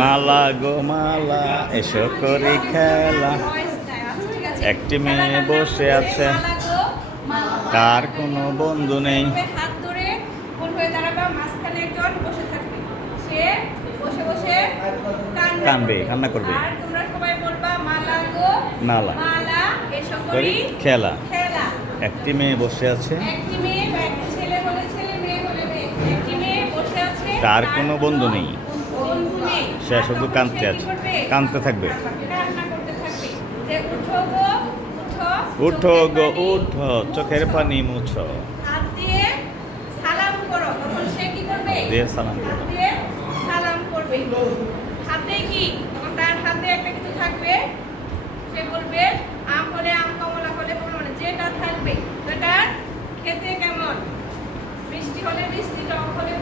মালা গো মালা এসো করি খেলা। একটি মেয়ে বসে আছে, তার কোনো বন্ধু নেই। হাত ধরে কোন হয়ে দাঁড়াবে, মাঝখানে একজন বসে থাকবে, সে বসে বসে কানবে, কান্না করবে। আর তোমরা সবাই বলবা মালা গো মালা মালা এসো করি করি খেলা। খেলা। একটি মেয়ে বসে আছে, একটি মেয়ে বা একটি ছেলে বলে ছেলে, মেয়ে বলে মেয়ে। একটি মেয়ে বসে আছে, তার কোনো বন্ধু নেই। বন্ধু নেই। সে শুধু কাঁদতে আছে, কাঁদতে থাকবে। কান্না করতে থাকবে যে উঠো গো উঠো, উঠো গো উঠো, চোখের পানি মুছো। হাত দিয়ে সালাম করো। তখন সে কি করবে? দিয়ে সালাম করো। হাত দিয়ে সালাম করবে। হাতে কি? তখন তার হাতে একটা কিছু থাকবে, সে বলবে আম হলে আম, কমলা হলে কমলা, মানে যেটা থাকবে সেটা খেতে কেমন, মিষ্টি হলে মিষ্টি, টক হলে